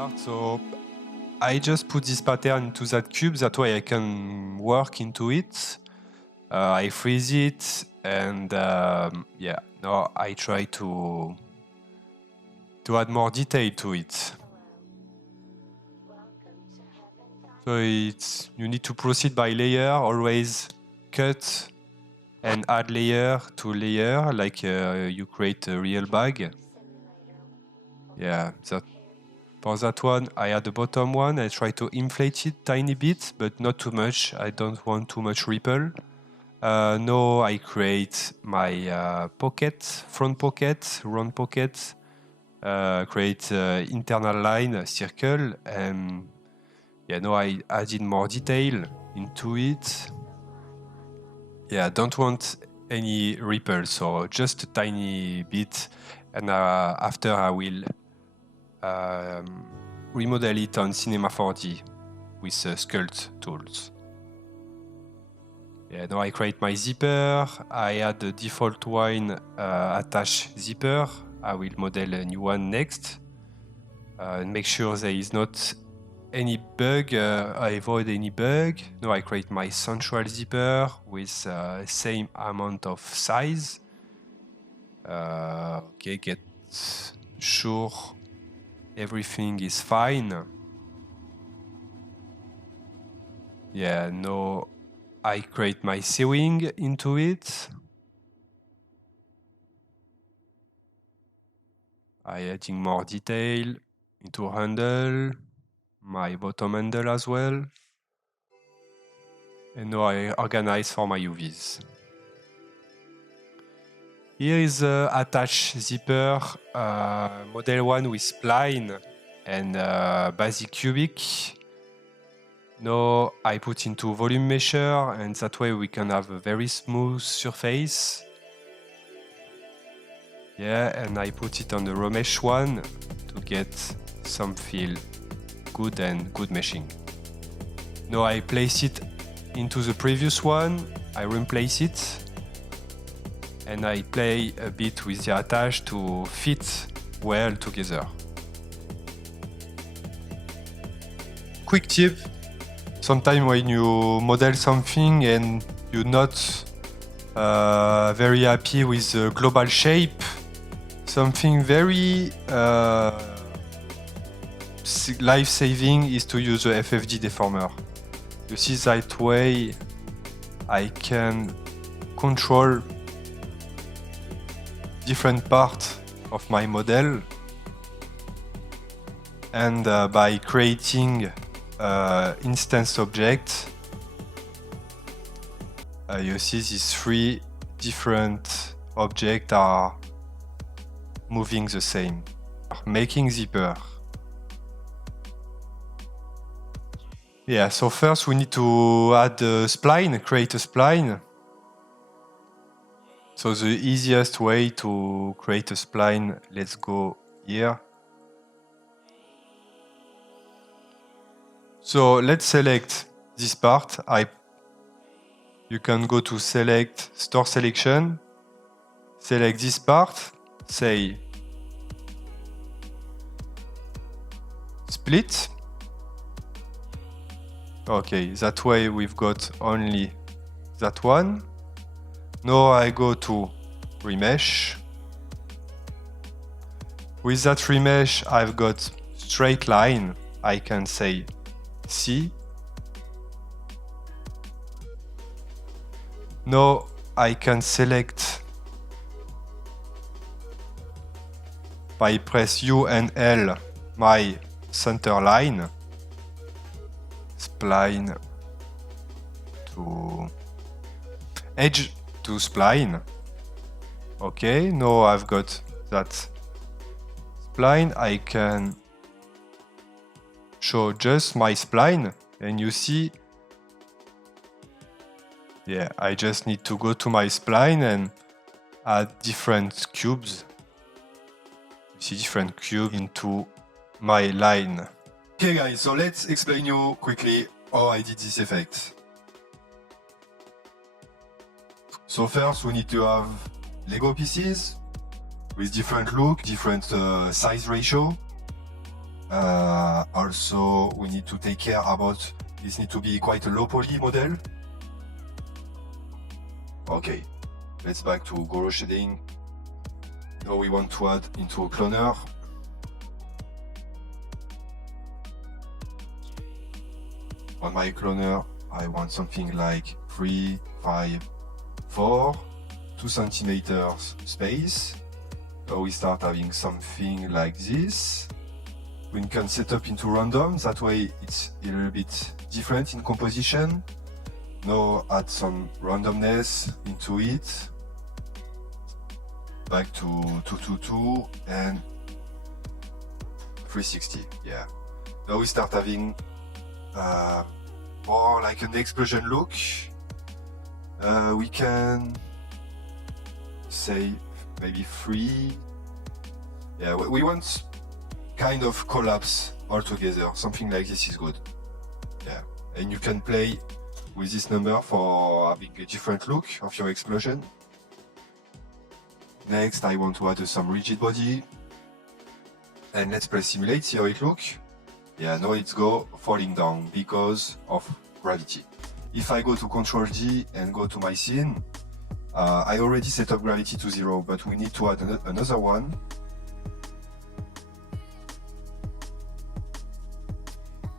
start. So I just put this pattern into that cube, that way I can work into it. I freeze it, and yeah, now I try to add more detail to it. So you need to proceed by layer, always cut and add layer to layer, like you create a real bag. Yeah, for that one, I add the bottom one. I try to inflate it tiny bit, but not too much. I don't want too much ripple. Now I create my pocket, front pocket, round pocket, create internal line, circle, and yeah, now I added more detail into it. Yeah, don't want any ripple, so just a tiny bit, and after I will remodel it on Cinema 4D with Sculpt tools. Yeah, now I create my zipper. I add the default one attach zipper. I will model a new one next. And make sure there is not any bug. I avoid any bug. Now I create my central zipper with same amount of size. Okay, get sure everything is fine. Yeah, now I create my sewing into it. I adding more detail into handle, my bottom handle as well. And now I organize for my UVs. Here is the attach zipper, model 1 with spline and basic cubic. Now I put into volume measure, and that way we can have a very smooth surface. Yeah, and I put it on the raw mesh one to get some feel good and good meshing. Now I place it into the previous one, I replace it, and I play a bit with the attach to fit well together. Quick tip, sometimes when you model something and you're not very happy with the global shape, something very life-saving is to use the FFD deformer. You see, that way I can control different parts of my model, and by creating instance object, you see these three different objects are moving the same. Making zipper. Yeah, so first we need to add a spline, create a spline. So the easiest way to create a spline, let's go here. So let's select this part. You can go to select, store selection, select this part, say split. Okay, that way we've got only that one. Now I go to remesh. With that remesh, I've got straight line. I can say C. Now I can select by press U and L my center line, spline to edge to spline. Okay, now I've got that spline. I can show just my spline, and you see, yeah, I just need to go to my spline and add different cubes. You see different cubes into my line. Okay guys, so let's explain you quickly how I did this effect. So first we need to have Lego pieces with different look, different size ratio. Also, we need to take care about this. Need to be quite a low poly model. Okay, let's back to Goro shading. Now we want to add into a cloner. On my cloner, I want something like 3, 5, 4, 2 centimeters space. So we start having something like this. We can set up into random, that way it's a little bit different in composition. Now add some randomness into it. Back to 222 and 360, yeah. Now we start having more like an explosion look. We can say maybe 3. Yeah, we want kind of collapse altogether. Something like this is good. Yeah, and you can play with this number for having a different look of your explosion. Next, I want to add some rigid body. And let's play simulate, see how it looks. Yeah, now it's falling down because of gravity. If I go to Ctrl G and go to my scene, I already set up gravity to 0, but we need to add another one.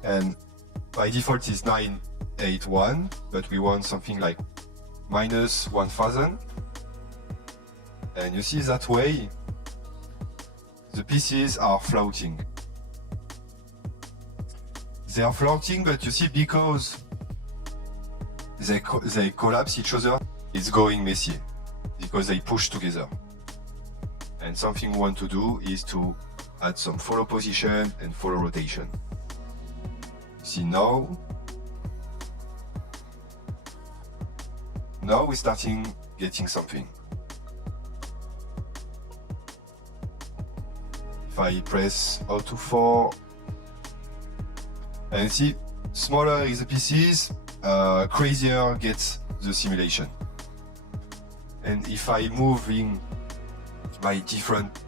And by default is 981, but we want something like -1000. And you see that way, the pieces are floating. They are floating, but you see, because they collapse each other, it's going messy, because they push together. And something we want to do is to add some follow position and follow rotation. See now we're starting getting something. If I press Auto 4, and see, smaller is the pieces, crazier gets the simulation. And if I move in my different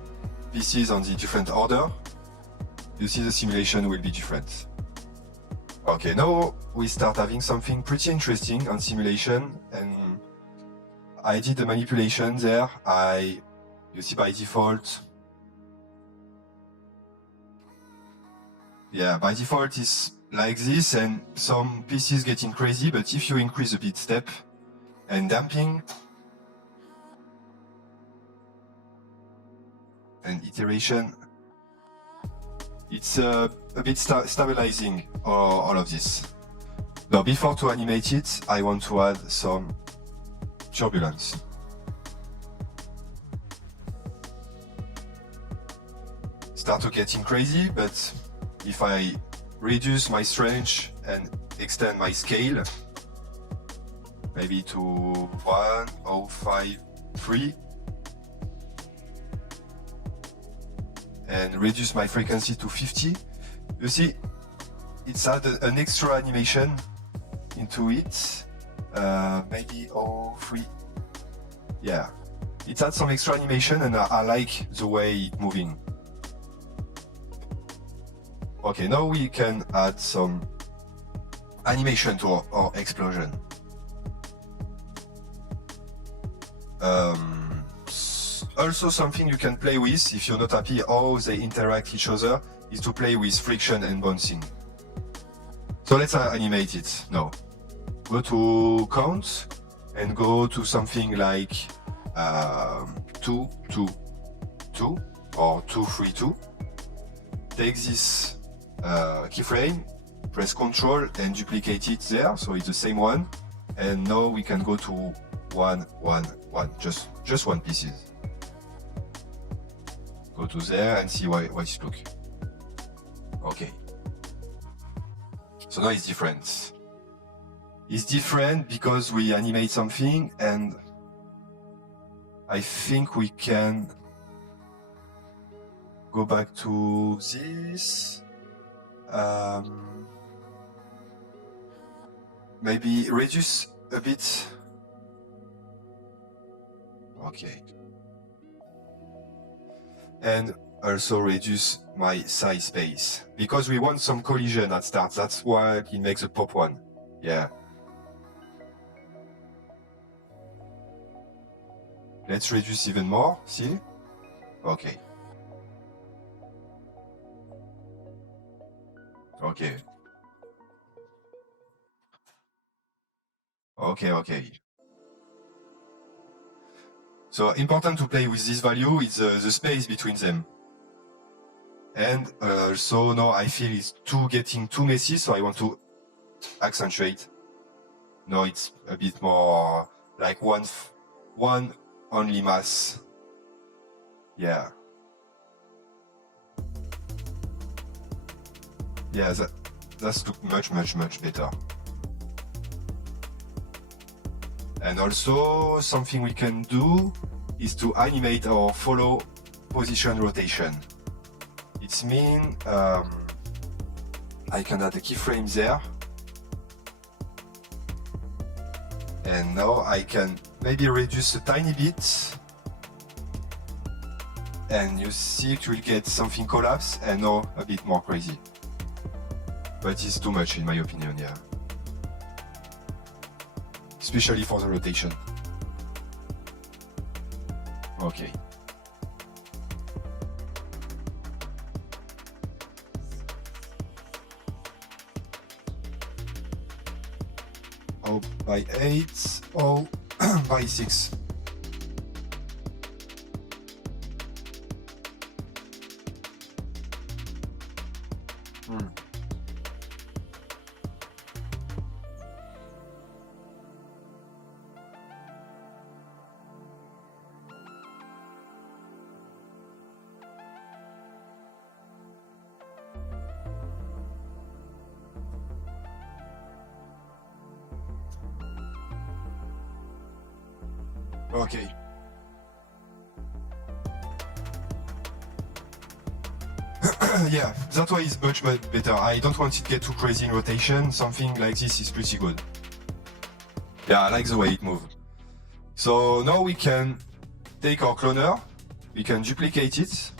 pieces on the different order, you see the simulation will be different. Okay, now we start having something pretty interesting on simulation, and I did the manipulation there. You see by default, yeah, by default is like this, and some pieces getting crazy, but if you increase the bit step and damping and iteration, it's a bit stabilizing all of this. Now, before to animate it, I want to add some turbulence. Start to getting crazy, but if I reduce my strength and extend my scale, maybe to 1.053, and reduce my frequency to 50, you see, it's added an extra animation into it, maybe 0.3, yeah, it adds some extra animation, and I like the way it's moving. Okay, now we can add some animation to our explosion. Also, something you can play with if you're not happy how they interact each other is to play with friction and bouncing. So let's animate it now. Go to count and go to something like 2, 2, 2 or 2, 3, 2. Take this keyframe, press Ctrl and duplicate it there, so it's the same one. And now we can go to 1, 1, 1, just one pieces. Go to there and see why it looks. Okay. So now it's different. It's different because we animate something, and I think we can go back to this. Maybe reduce a bit. Okay. And also reduce my size space because we want some collision at start. That's why it makes a pop one. Yeah. Let's reduce even more. See? Okay. Okay. Okay. So important to play with this value is the space between them. And so now I feel it's getting too messy, so I want to accentuate. Now it's a bit more like one only mass. Yeah. Yeah, that's look much better. And also something we can do is to animate or follow position rotation. It means I can add a keyframe there. And now I can maybe reduce a tiny bit. And you see it will get something collapse and now a bit more crazy. But it's too much in my opinion, yeah. Especially for the rotation. Okay. Oh, by 8, oh, by 6. Okay. Yeah, that way is much better. I don't want it to get too crazy in rotation. Something like this is pretty good. Yeah, I like the way it moves. So now we can take our cloner, we can duplicate it,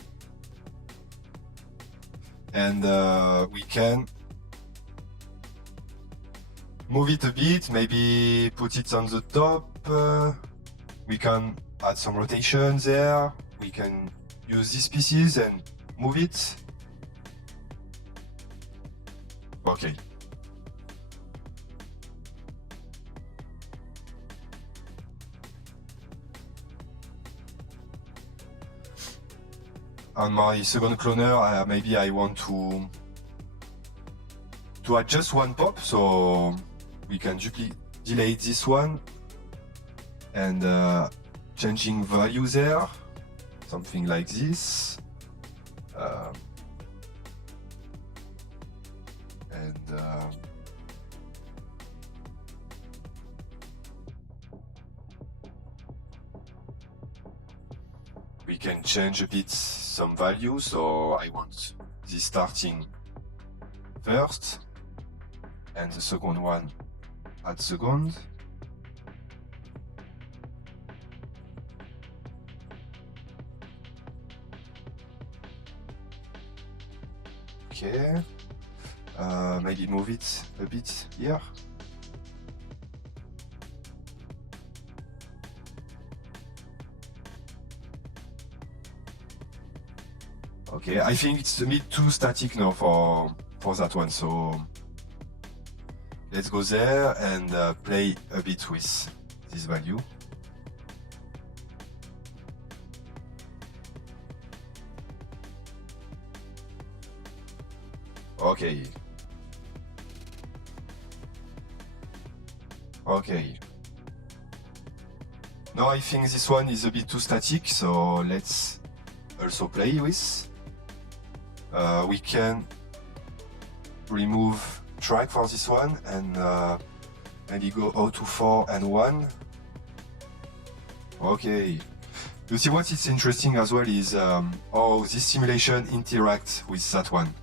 and we can move it a bit, maybe put it on the top. We can add some rotation there. We can use these pieces and move it. Okay. On my second cloner, maybe I want to adjust one pop, so we can delete this one and changing value there, something like this. We can change a bit some value, so I want this starting first and the second one at second. Okay, maybe move it a bit here. Okay, I think it's a bit too static now for that one, so let's go there and play a bit with this value. Okay. Okay. Now I think this one is a bit too static, so let's also play with. We can remove track for this one and maybe go 0 to 4 and 1. Okay. You see what is interesting as well is how this simulation interacts with that one.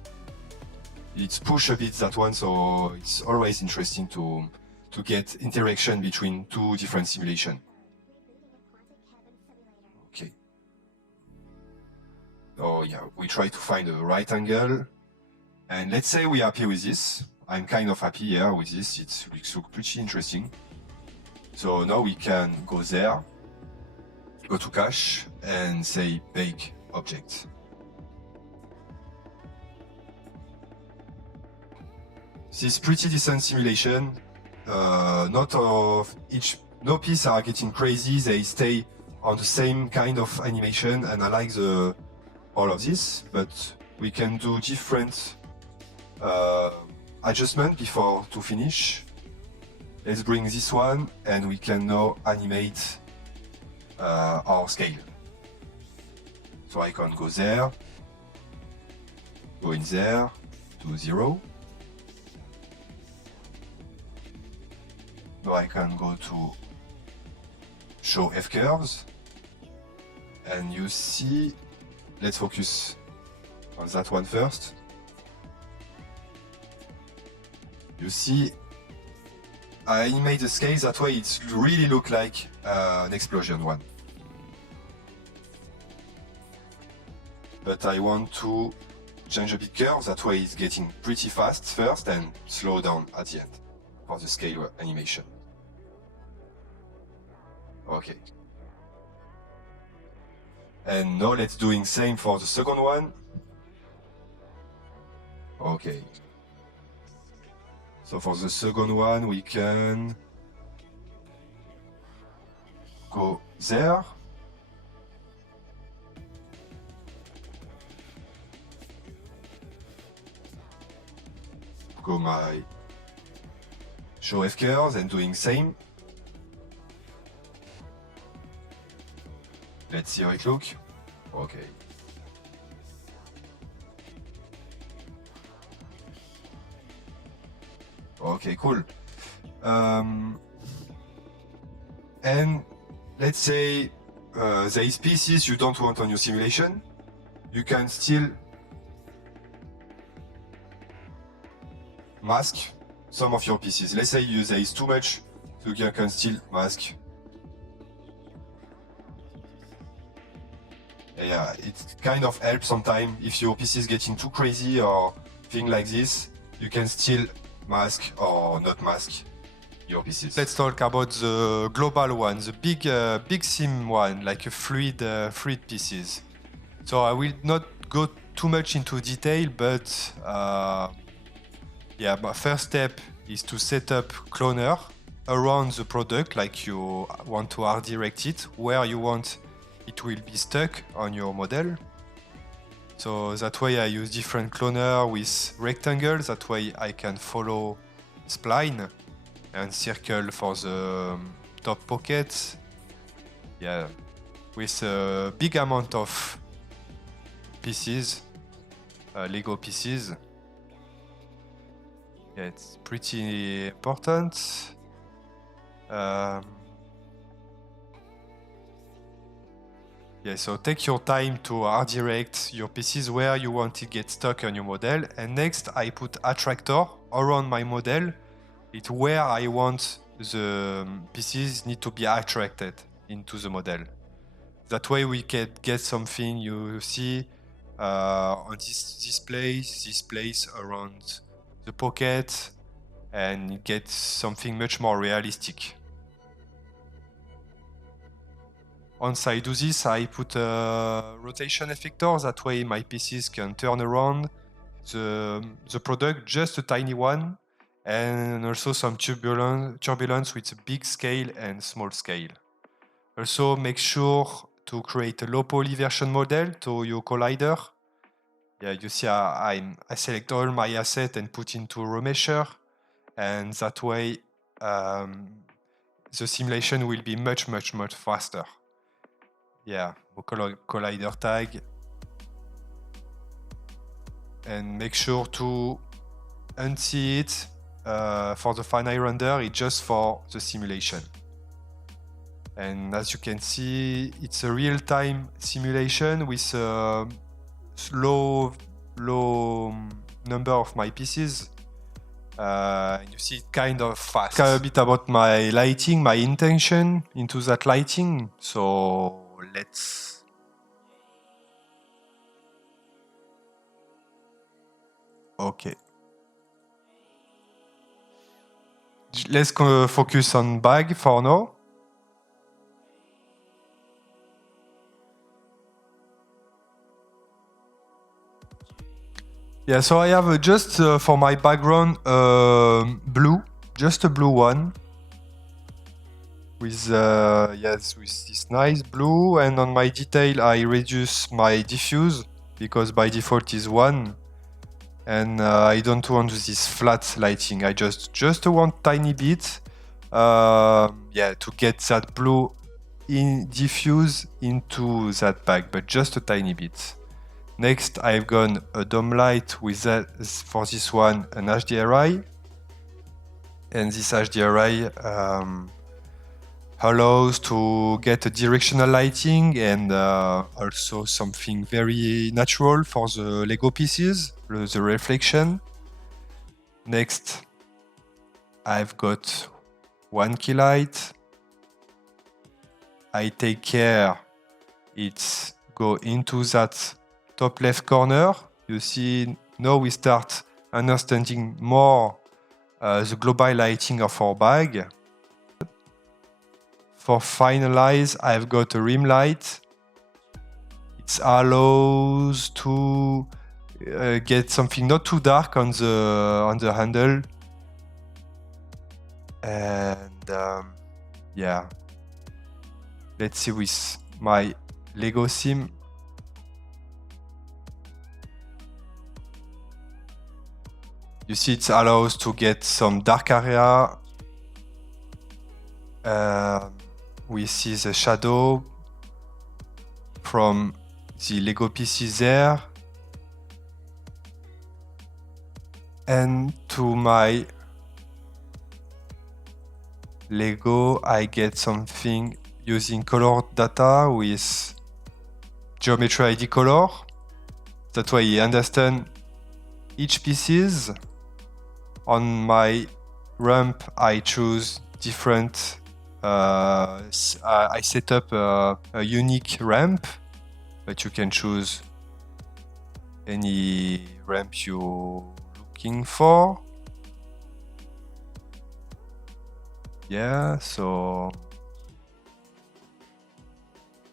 It's push a bit that one, so it's always interesting to get interaction between two different simulations. Okay. Oh yeah, we try to find a right angle. And let's say we're happy with this. I'm kind of happy here with this. It looks pretty interesting. So now we can go there, go to cache, and say bake object. This is pretty decent simulation. No piece are getting crazy. They stay on the same kind of animation, and I like all of this. But we can do different adjustment before to finish. Let's bring this one, and we can now animate our scale. So I can go there, go in there, to 0. Now I can go to show F curves, and you see, let's focus on that one first. You see, I animate the scale that way it really look like an explosion one. But I want to change a bit curve, that way it's getting pretty fast first and slow down at the end for the scale animation. Okay. And now let's doing same for the second one. Okay. So for the second one, we can go there. Go my show F curves and doing same. Let's see how it looks. Okay. Okay, cool. And let's say there is pieces you don't want on your simulation. You can still mask some of your pieces. Let's say there is too much, so you can still mask. Yeah, it kind of helps sometimes if your piece is getting too crazy or thing like this. You can still mask or not mask your pieces. Let's talk about the global one, the big sim one, like a fluid pieces. So I will not go too much into detail, but yeah, my first step is to set up cloner around the product, like you want to art direct it, where you want it will be stuck on your model. So that way I use different cloner with rectangles, that way I can follow spline and circle for the top pockets. Yeah, with a big amount of pieces, Lego pieces. Yeah, it's pretty important. Yeah, so take your time to art direct your pieces where you want to get stuck on your model. And next, I put attractor around my model. It's where I want the pieces need to be attracted into the model. That way we can get something you see on this place around the pocket, and get something much more realistic. Once I do this, I put a rotation effector, that way my pieces can turn around the product, just a tiny one, and also some turbulence with a big scale and small scale. Also make sure to create a low poly version model to your collider. Yeah, you see I select all my assets and put into a remesher, and that way the simulation will be much faster. Yeah, collider tag, and make sure to unsee it for the final render. It's just for the simulation. And as you can see, it's a real-time simulation with a low number of my pieces. You see it kind of fast. Talk a bit about my lighting, my intention into that lighting. So let's Okay. Let's focus on bag for now. Yeah, so I have just for my background blue, just a blue one with yes, with this nice blue, and on my detail I reduce my diffuse because by default is 1, and I don't want this flat lighting. I just want tiny bit, yeah, to get that blue in diffuse into that bag, but just a tiny bit. Next, I've gone a dome light with that, for this one, an HDRI. And this HDRI allows to get a directional lighting and also something very natural for the Lego pieces, the reflection. Next, I've got one key light. I take care it's go into that top left corner. You see now we start understanding more the global lighting of our bag. For finalize, I've got a rim light. It allows to get something not too dark on the handle, and yeah. Let's see with my Lego sim. You see it allows to get some dark area. We see the shadow from the Lego pieces there. And to my Lego, I get something using color data with geometry ID color. That way you understand each pieces. On my ramp, I choose different. I set up a unique ramp, but you can choose any ramp you're looking for. Yeah, so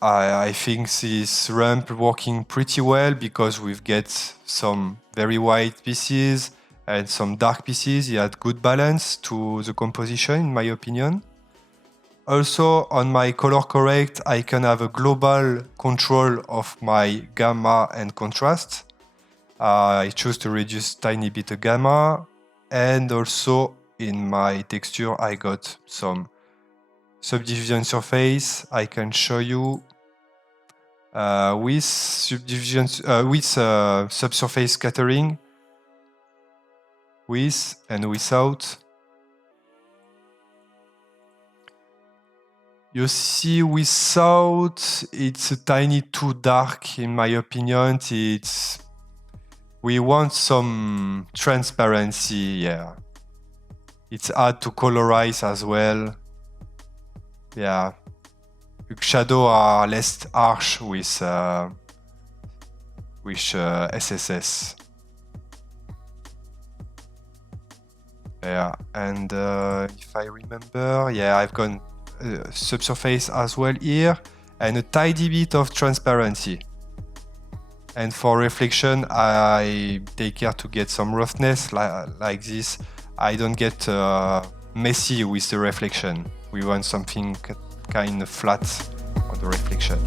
I think this ramp working pretty well because we've get some very white pieces and some dark pieces. It had good balance to the composition, in my opinion. Also, on my color correct, I can have a global control of my gamma and contrast. I choose to reduce tiny bit of gamma, and also in my texture, I got some subdivision surface. I can show you with subdivision with subsurface scattering, with and without. You see, without, it's a tiny too dark, in my opinion. We want some transparency, yeah. It's hard to colorize as well. Yeah. Shadow are less harsh with SSS. Yeah, and if I remember, yeah, I've gone subsurface as well here, and a tiny bit of transparency. And for reflection, I take care to get some roughness like this. I don't get messy with the reflection. We want something kind of flat on the reflection.